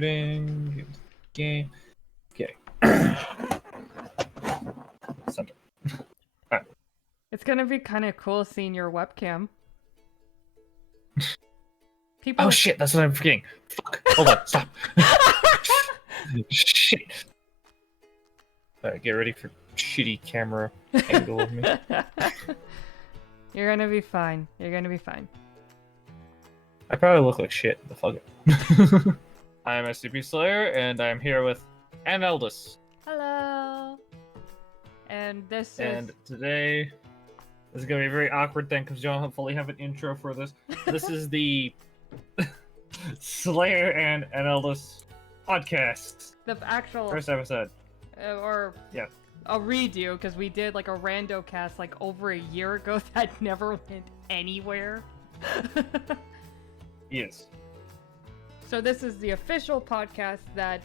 Starting game. Okay. Center. Alright. It's gonna be kind of cool seeing your webcam. People. Oh shit, that's what I'm forgetting. Fuck. Hold on, stop. Shit. Alright, get ready for shitty camera angle of me. You're gonna be fine. You're gonna be fine. I probably look like shit, but fuck it. I'm SCP Slayer, and I'm here with Ann Hello. And today, this is gonna be a very awkward thing because you don't fully have an intro for this. This is the Slayer and Ann podcast. The actual First episode. Yeah. I'll redo because we did like a rando cast like over a year ago that never went anywhere. Yes. So this is the official podcast that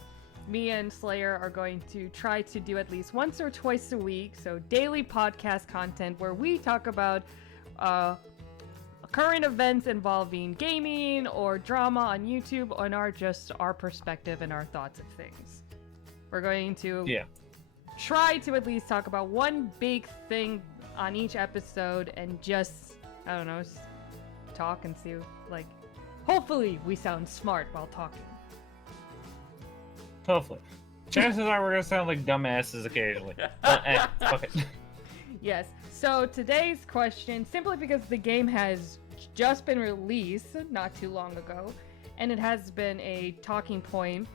me and Slayer are going to try to do at least once or twice a week. So daily podcast content where we talk about current events involving gaming or drama on YouTube on our perspective and our thoughts of things. We're going to try to at least talk about one big thing on each episode and just, I don't know, talk and see, like, hopefully we sound smart while talking. Hopefully. Chances are we're gonna sound like dumbasses occasionally. Fuck it. Yes. So today's question, simply because the game has just been released not too long ago, and it has been a talking point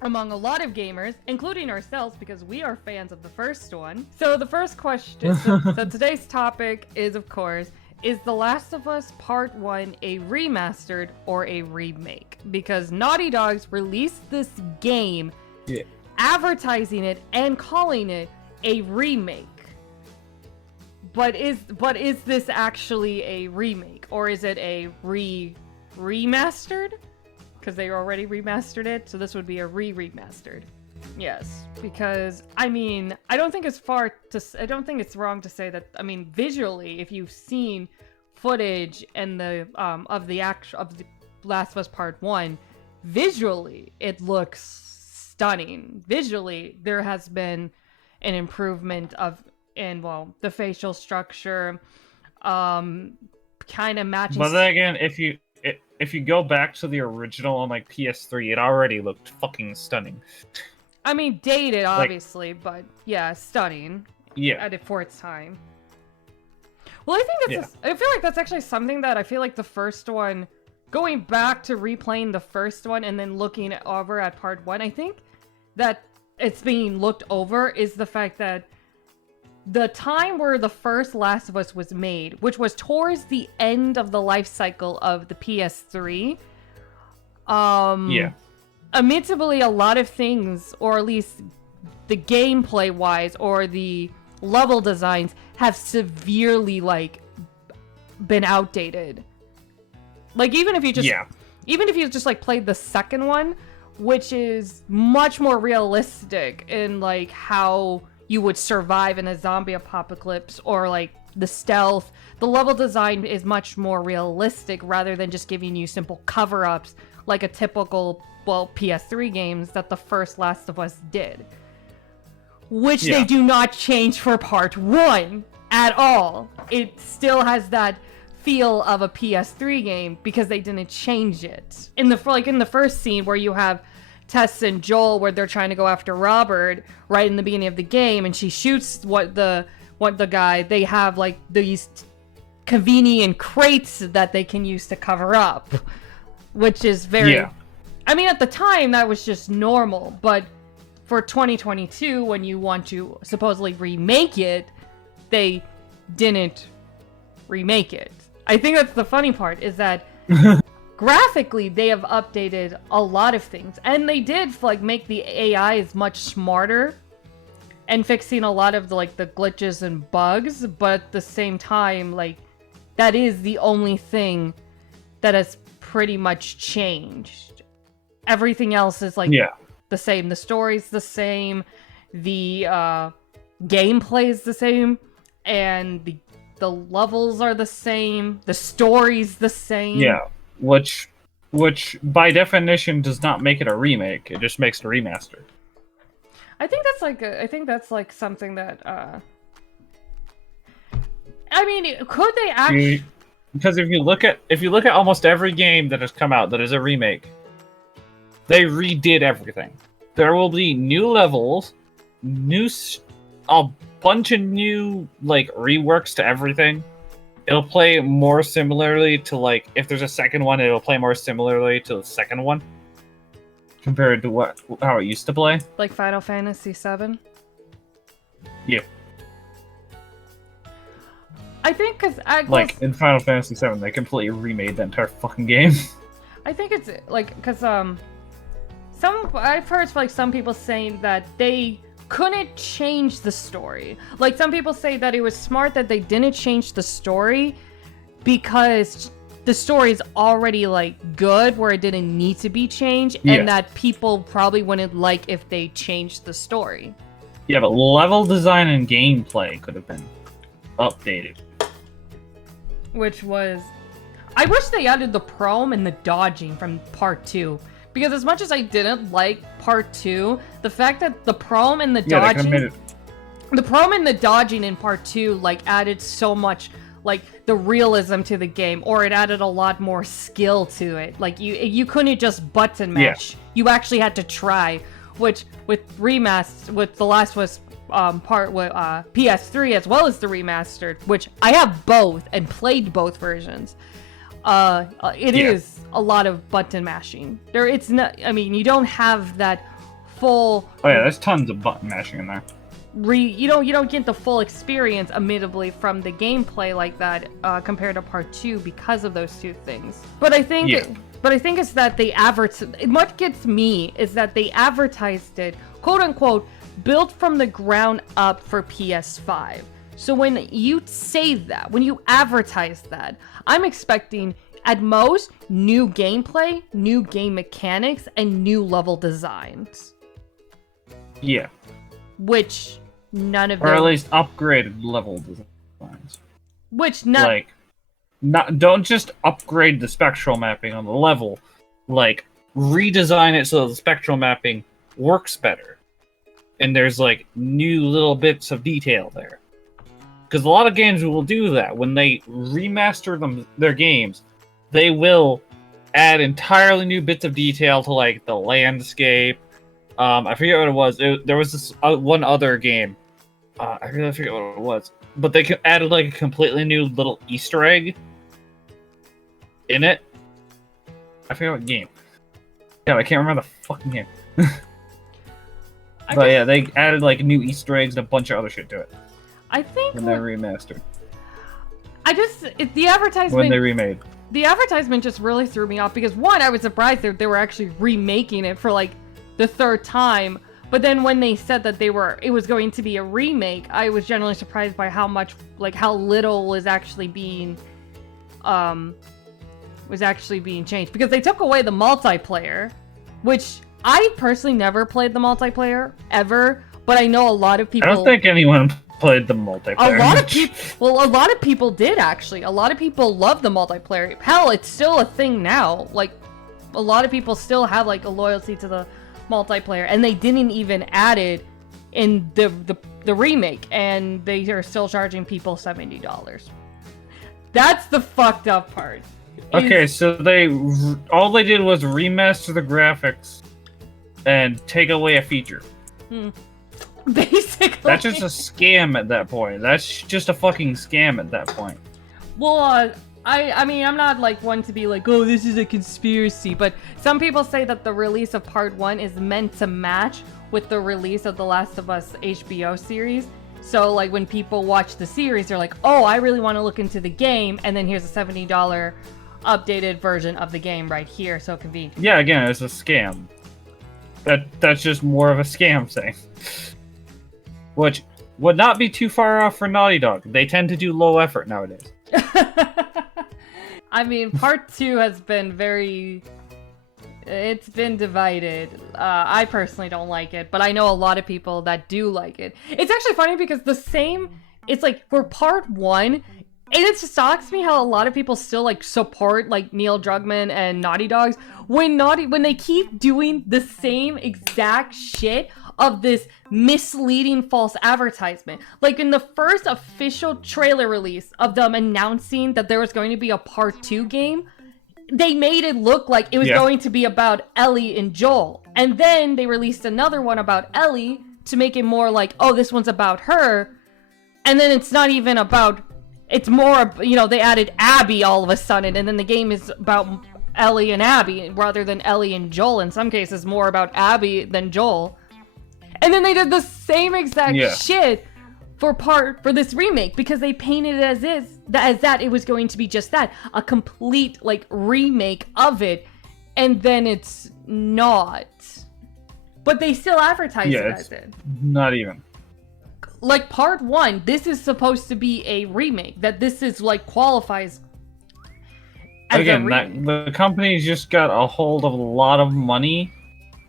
among a lot of gamers, including ourselves, because we are fans of the first one. So the first question, so today's topic is, of course, is The Last of Us Part 1 a remastered or a remake? Because Naughty Dog's released this game, advertising it and calling it a remake. But is this actually a remake, or is it a remastered? Because they already remastered it, so this would be a remastered. Yes, because I mean, I don't think it's wrong to say that. I mean, visually, if you've seen footage and the of the Last of Us Part 1, visually it looks stunning. Visually, there has been an improvement in the facial structure, kind of matching. But then again, if you go back to the original on like PS3, it already looked fucking stunning. I mean, dated, obviously, but yeah, stunning. Yeah. For its time. Well, I think I feel like that's actually something that I feel like the first one, going back to replaying the first one and then looking over at Part 1, I think that it's being looked over is the fact that the time where the first Last of Us was made, which was towards the end of the life cycle of the PS3, admittedly, a lot of things, or at least the gameplay wise or the level designs, have severely been outdated. Like even if you just like played the second one, which is much more realistic in like how you would survive in a zombie apocalypse, or like the stealth, the level design is much more realistic rather than just giving you simple cover-ups like a typical PS3 games that the first Last of Us did. Which they do not change for Part 1 at all. It still has that feel of a PS3 game because they didn't change it. In the first scene where you have Tess and Joel, where they're trying to go after Robert right in the beginning of the game, and she shoots the guy, they have like these convenient crates that they can use to cover up, which is very I mean, at the time that was just normal, but for 2022, when you want to supposedly remake it, they didn't remake it. I think that's the funny part, is that graphically they have updated a lot of things, and they did make the AIs much smarter and fixing a lot of the glitches and bugs, but at the same time, that is the only thing that has pretty much changed. Everything else is the same. The story's the same, the gameplay is the same, and the levels are the same, the story's the same. Yeah, which which by definition does not make it a remake. It just makes it a remaster. I think that's like something that I mean, could they actually? Because if you look at almost every game that has come out that is a remake, they redid everything. There will be new levels, a bunch of new like reworks to everything. It'll play more similarly to like if there's a second one, it'll play more similarly to the second one compared to how it used to play. Like Final Fantasy VII. Yeah. I think because like in Final Fantasy VII, they completely remade the entire fucking game. I think it's like because I've heard like some people saying that they couldn't change the story. Like some people say that it was smart that they didn't change the story because the story is already like good where it didn't need to be changed, and that people probably wouldn't like if they changed the story. Yeah, but level design and gameplay could have been updated. Which was, I wish they added the prom and the dodging from part 2. Because as much as I didn't like part 2, the fact that the prom and the dodging, the prom and the dodging in part 2 like added so much like the realism to the game, or it added a lot more skill to it. Like you couldn't just button mash. You actually had to try. Which with The Last of Us part with PS3 as well as the remastered, which I have both and played both versions. It is a lot of button mashing. It's not. I mean, you don't have that full. Oh yeah, there's tons of button mashing in there. You don't get the full experience, admittedly, from the gameplay like that compared to part 2 because of those two things. But I think. But I think it's that they what gets me is that they advertised it, quote unquote, built from the ground up for PS5. So when you say that, when you advertise that, I'm expecting at most new gameplay, new game mechanics, and new level designs. Yeah. Which none of them. Or at least upgraded level designs. Which none. Don't just upgrade the spectral mapping on the level, like redesign it so the spectral mapping works better. And there's like new little bits of detail there. Because a lot of games will do that. When they remaster their games, they will add entirely new bits of detail to like the landscape. I forget what it was. There was this one other game. I really forget what it was. But they added like a completely new little Easter egg in it. I forget what game. Yeah, I can't remember the fucking game. But yeah, they added like new Easter eggs and a bunch of other shit to it. I think when they remastered. The advertisement when they remade. The advertisement just really threw me off because one, I was surprised that they were actually remaking it for like the third time. But then when they said that it was going to be a remake, I was generally surprised by how little was actually being changed, because they took away the multiplayer, which I personally never played the multiplayer ever, but I know a lot of people. I don't think anyone played the multiplayer. A lot of people did actually. A lot of people love the multiplayer. Hell, it's still a thing now. Like a lot of people still have like a loyalty to the multiplayer, and they didn't even add it in the remake, and they are still charging people $70. That's the fucked up part. Okay, so all they did was remaster the graphics and take away a feature. Basically. That's just a scam at that point. That's just a fucking scam at that point. Well, I mean, I'm not like one to be like, oh, this is a conspiracy, but some people say that the release of part 1 is meant to match with the release of the Last of Us HBO series. So like when people watch the series, they're like, oh, I really want to look into the game, and then here's a $70 updated version of the game right here, so convenient. Yeah, again, it's a scam. That's just more of a scam thing. Which would not be too far off for Naughty Dog. They tend to do low effort nowadays. I mean, part 2 has been it's been divided. I personally don't like it, but I know a lot of people that do like it. It's actually funny because it's like for part 1, And it shocks me how a lot of people still like support like Neil Druckmann and Naughty Dogs when they keep doing the same exact shit of this misleading false advertisement. Like in the first official trailer release of them announcing that there was going to be a part 2 game, they made it look like it was going to be about Ellie and Joel. And then they released another one about Ellie to make it more like, oh, this one's about her. And then it's not even about... It's more, you know, they added Abby all of a sudden, and then the game is about Ellie and Abby, rather than Ellie and Joel. In some cases, more about Abby than Joel. And then they did the same exact shit for this remake, because they painted it as that it was going to be just that, a complete, like, remake of it, and then it's not. But they still advertise it as it. Not even. Like part 1, this is supposed to be a remake. That this is like qualifies as again. The company's just got a hold of a lot of money,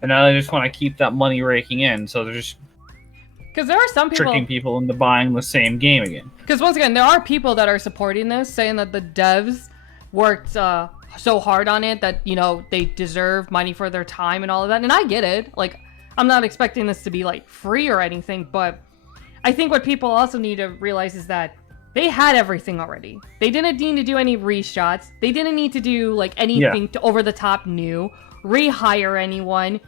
and now they just want to keep that money raking in. So they're just because there are some people tricking people into buying the same game again. Because once again, there are people that are supporting this, saying that the devs worked so hard on it that, you know, they deserve money for their time and all of that. And I get it. Like, I'm not expecting this to be like free or anything, but I think what people also need to realize is that they had everything already. They didn't need to do any reshots. They didn't need to do like anything to over the top new, rehire anyone.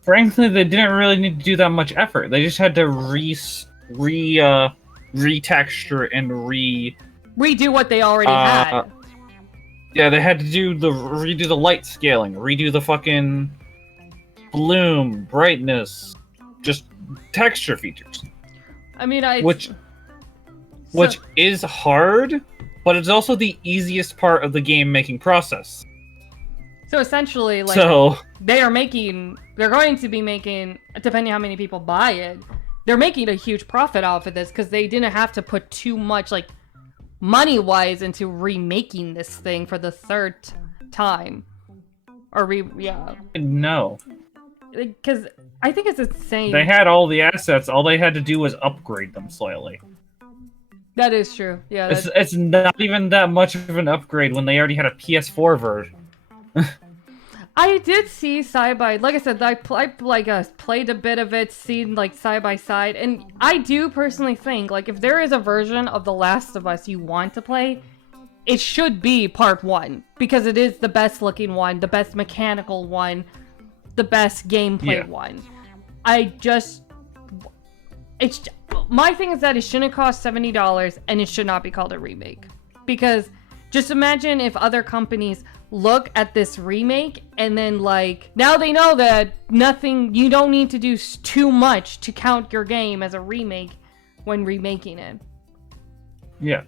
Frankly, they didn't really need to do that much effort. They just had to retexture and redo what they already had. Yeah, they had to redo the light scaling, redo the fucking bloom, brightness, just texture features. I mean, which is hard, but it's also the easiest part of the game making process. So essentially, like, they're going to be making, depending how many people buy it, they're making a huge profit off of this because they didn't have to put too much, like, money-wise into remaking this thing for the third time. No. Because I think it's insane. They had all the assets. All they had to do was upgrade them slightly. That is true. Yeah. It's not even that much of an upgrade when they already had a PS4 version. I did see side by, like I said, I played a bit of it, seen like side by side, and I do personally think like if there is a version of The Last of Us you want to play, it should be part 1 because it is the best looking one, the best mechanical one, the best gameplay one. My thing is that it shouldn't cost $70 and it should not be called a remake. Because just imagine if other companies look at this remake and then like, now they know that you don't need to do too much to count your game as a remake when remaking it. Yeah.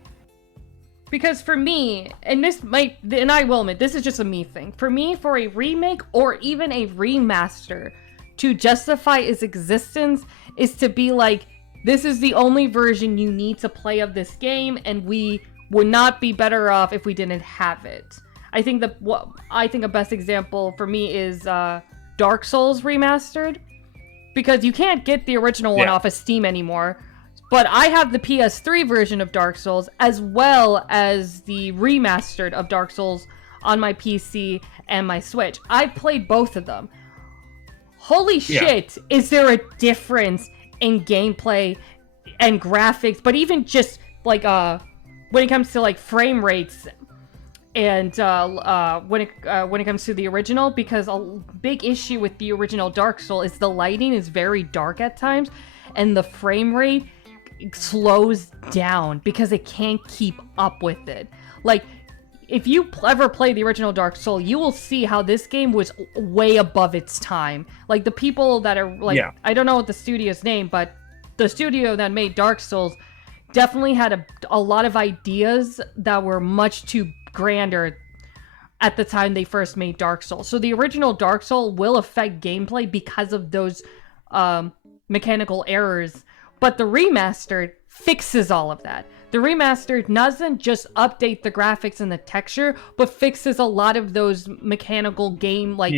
Because for me, and I will admit, this is just a me thing. For me, for a remake or even a remaster to justify its existence is to be like, this is the only version you need to play of this game, and we would not be better off if we didn't have it. I think a best example for me is Dark Souls Remastered, because you can't get the original one off of Steam anymore. But I have the PS3 version of Dark Souls, as well as the remastered of Dark Souls on my PC and my Switch. I've played both of them. Holy shit, is there a difference in gameplay and graphics, but even just, like, when it comes to, like, frame rates and when it comes to the original, because a big issue with the original Dark Souls is the lighting is very dark at times, and the frame rate slows down because it can't keep up with it. Like, if you ever play the original Dark Souls, you will see how this game was way above its time. Like, the people that are, like, I don't know what the studio's name, but the studio that made Dark Souls definitely had a lot of ideas that were much too grander at the time they first made Dark Souls. So the original Dark Souls will affect gameplay because of those mechanical errors. But the remastered fixes all of that. The remastered doesn't just update the graphics and the texture, but fixes a lot of those mechanical game, like,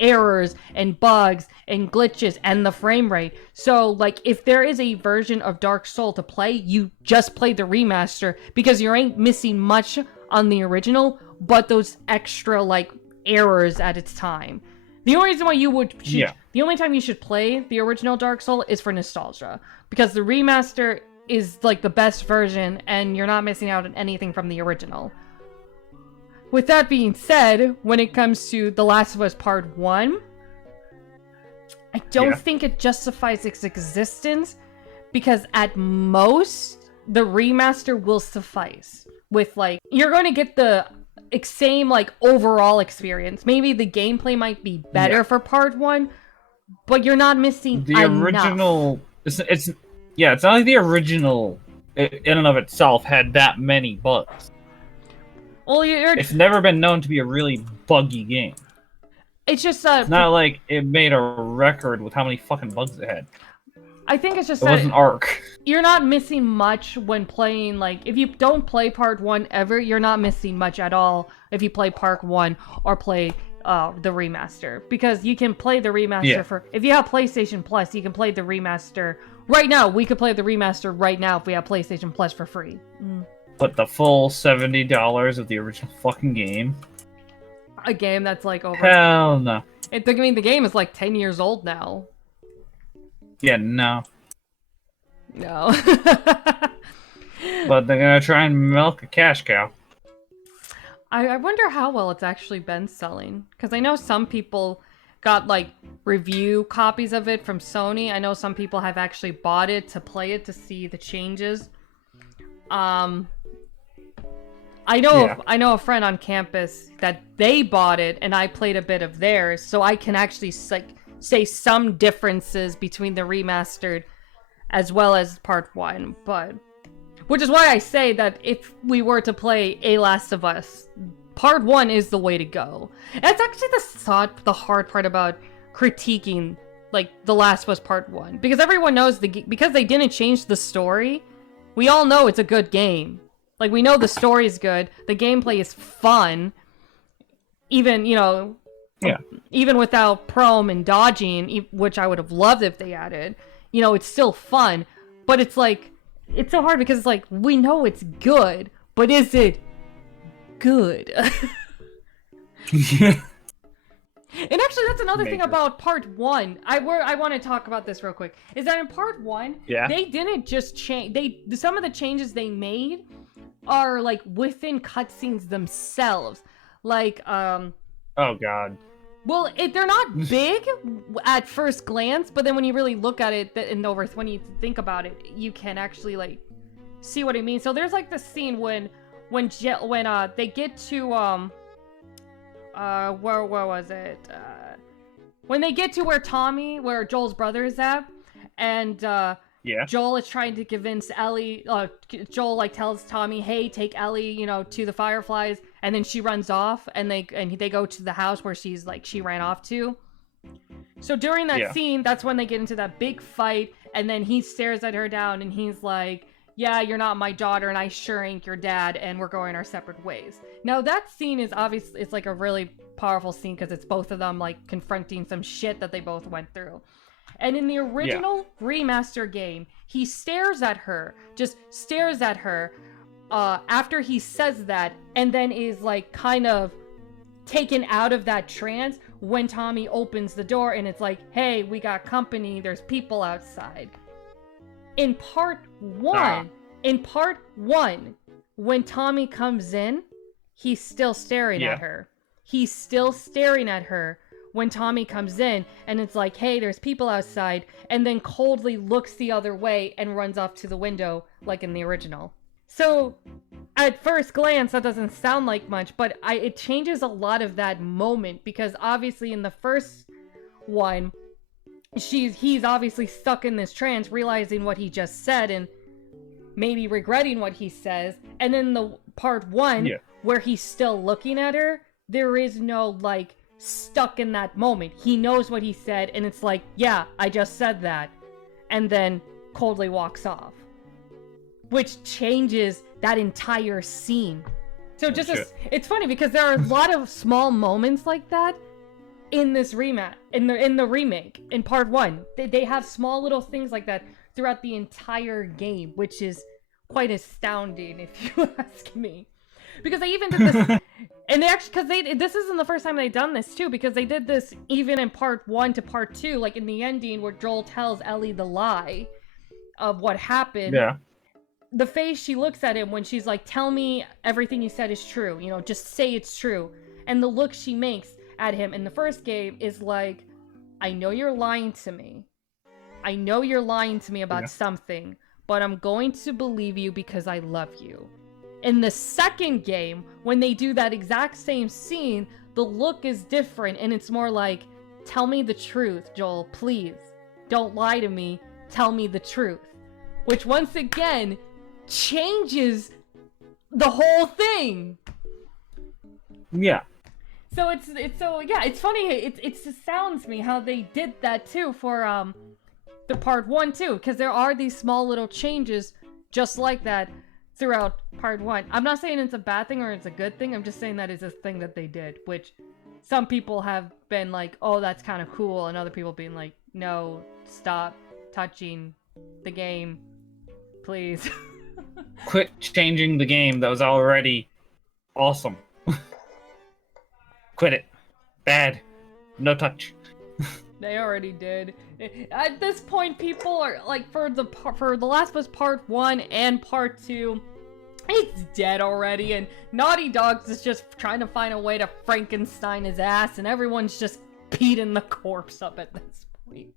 errors and bugs and glitches and the frame rate. So, like, if there is a version of Dark Soul to play, you just play the remaster because you ain't missing much on the original, but those extra, like, errors at its time. The only reason why the only time you should play the original Dark Soul is for nostalgia, because the remaster is, like, the best version, and you're not missing out on anything from the original. With that being said, when it comes to The Last of Us Part 1, I don't think it justifies its existence, because at most, the remaster will suffice. With, like, you're going to get the same, like, overall experience. Maybe the gameplay might be better for Part 1, but you're not missing the enough. Original... It's not like the original, in and of itself, had that many bugs. Well, it's never been known to be a really buggy game. It's just it's not like it made a record with how many fucking bugs it had. I think it's just it was an arc. You're not missing much when playing, like, if you don't play Part 1 ever, you're not missing much at all if you play Part 1 or play the remaster. Because you can play the remaster for... If you have PlayStation Plus, you can play the remaster... Right now, we could play the remaster right now if we have PlayStation Plus for free. But the full $70 of the original fucking game? A game that's, like, over... Hell no. I mean, the game is, like, 10 years old now. Yeah, no. No. But they're gonna try and milk a cash cow. I wonder how well it's actually been selling. Because I know some people got, like, review copies of it from Sony. I know some people have actually bought it to play it to see the changes. I know a friend on campus that they bought it, and I played a bit of theirs, so I can actually, like, say some differences between the remastered as well as Part 1, but... Which is why I say that if we were to play A Last of Us, Part 1 is the way to go. That's actually the hard part about critiquing, like, The Last of Us Part 1. Because everyone knows, because they didn't change the story, we all know it's a good game. Like, we know the story's good, the gameplay is fun, even, you know... Yeah. Even without prom and dodging, which I would have loved if they added, you know, it's still fun. But it's like, it's so hard because it's like, we know it's good, but is it good? And actually, that's another thing about Part 1. I want to talk about this real quick. Is that in Part 1, they didn't just change... Some of the changes they made are, like, within cutscenes themselves. Like, Oh, God. Well, they're not big at first glance, but then when you really look at it, and when you think about it, you can actually, like, see what I mean. So there's, like, the scene when they get to where was it? When they get to where Joel's brother is at, and Joel is trying to convince Ellie. Joel, like, tells Tommy, "Hey, take Ellie, you know, to the Fireflies," and then she runs off, and they go to the house where she ran off to. So during that scene, that's when they get into that big fight, and then he stares at her down, and he's like, "Yeah, you're not my daughter, and I sure ain't your dad, and we're going our separate ways." Now that scene is obviously, it's like a really powerful scene because it's both of them, like, confronting some shit that they both went through. And in the original remaster game, he stares at her, after he says that, and then is, like, kind of taken out of that trance when Tommy opens the door and it's like, "Hey, we got company, there's people outside." In Part 1, when Tommy comes in, he's still staring at her. He's still staring at her when Tommy comes in, and it's like, "Hey, there's people outside," and then coldly looks the other way and runs off to the window, like in the original. So, at first glance, that doesn't sound like much, but it changes a lot of that moment, because obviously in the first one, he's obviously stuck in this trance, realizing what he just said, and maybe regretting what he says, and then the Part 1, where he's still looking at her, there is no, like, stuck in that moment. He knows what he said, and it's like, "Yeah, I just said that," and then coldly walks off, which changes that entire scene. So it's funny because there are a lot of small moments like that in this in the remake in part 1. They have small little things like that throughout the entire game, which is quite astounding if you ask me. Because they even did this, and they actually, this isn't the first time they've done this too, because they did this even in part 1 to part 2, like in the ending where Joel tells Ellie the lie of what happened. Yeah. The face she looks at him when she's like, tell me everything you said is true, you know, just say it's true. And the look she makes at him in the first game is like, I know you're lying to me. I know you're lying to me about something, but I'm going to believe you because I love you. In the second game, when they do that exact same scene, the look is different, and it's more like, tell me the truth, Joel, please. Don't lie to me. Tell me the truth. Which, once again, changes the whole thing. Yeah. So it's funny. It astounds me how they did that too for the part 1 too, because there are these small little changes just like that throughout part 1. I'm not saying it's a bad thing or it's a good thing. I'm just saying that is a thing that they did, which some people have been like, oh, that's kind of cool, and other people being like, no, stop touching the game, please. Quit changing the game that was already awesome. Quit it. Bad. No touch. They already did. At this point, people are like, for The Last of Us Part 1 and Part 2, it's dead already, and Naughty Dog is just trying to find a way to Frankenstein his ass, and everyone's just beating the corpse up at this point.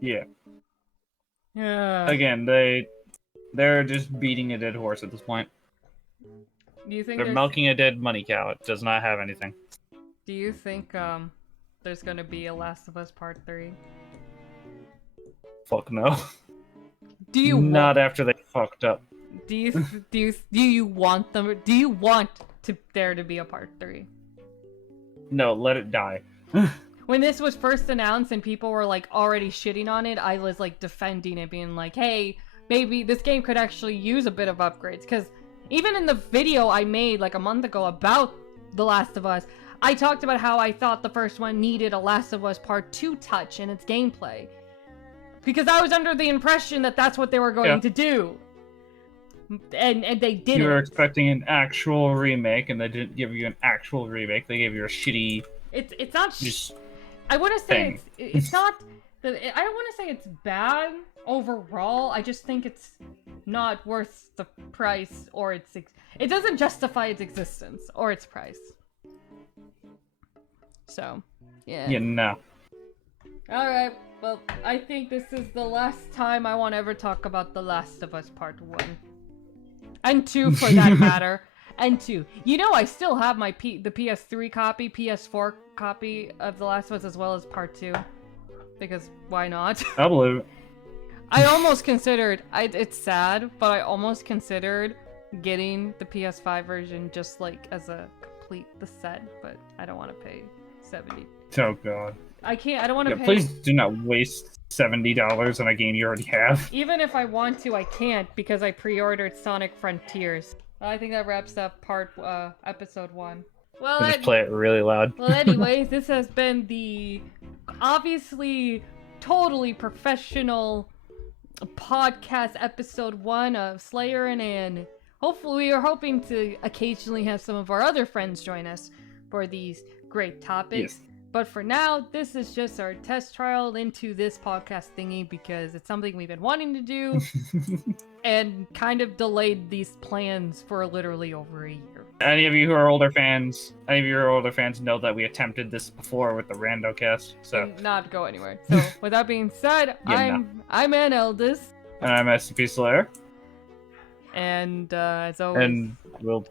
Yeah. Yeah. Again, they're just beating a dead horse at this point. Do you think they're milking a dead money cow? It does not have anything. Do you think there's gonna be a Last of Us Part 3? Fuck no. Do you not after they fucked up? Do you want them? Do you want there to be a Part 3? No, let it die. When this was first announced and people were like already shitting on it, I was like defending it, being like, hey, maybe this game could actually use a bit of upgrades. Because even in the video I made like a month ago about The Last of Us, I talked about how I thought the first one needed a Last of Us Part 2 touch in its gameplay. Because I was under the impression that that's what they were going to do. And they didn't. You were expecting an actual remake, and they didn't give you an actual remake. They gave you a shitty... It's not... I want to say it's not... I don't want to say it's bad overall. I just think it's not worth the price, or it doesn't justify its existence or its price. So, yeah. Yeah, no. Alright, well, I think this is the last time I want to ever talk about The Last of Us Part 1. And 2, for that matter. And 2. You know, I still have my the PS3 copy, PS4 copy of The Last of Us, as well as Part 2. Because why not? I believe it. I almost considered, it's sad, but I almost considered getting the PS5 version just like as a complete the set, but I don't want to pay $70. Oh god. I don't want to pay. Please do not waste $70 on a game you already have. Even if I want to, I can't because I pre-ordered Sonic Frontiers. I think that wraps up episode 1. Well, Just play it really loud. Well, anyways, this has been the obviously totally professional podcast episode 1 of Slayer and Ann. Hopefully, we are hoping to occasionally have some of our other friends join us for these great topics. Yes. But for now, this is just our test trial into this podcast thingy because it's something we've been wanting to do and kind of delayed these plans for literally over a year. Any of you who are older fans, know that we attempted this before with the RandoCast, so did not go anywhere. So with that being said, I'm Ann Eldis. And I'm SCP Slayer. And as always, and we'll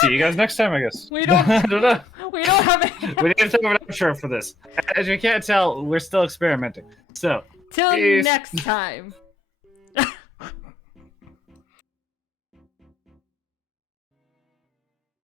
see you guys next time, I guess. We don't know. We don't have it. We need to think of an outro for this. As you can't tell, we're still experimenting. So till next time.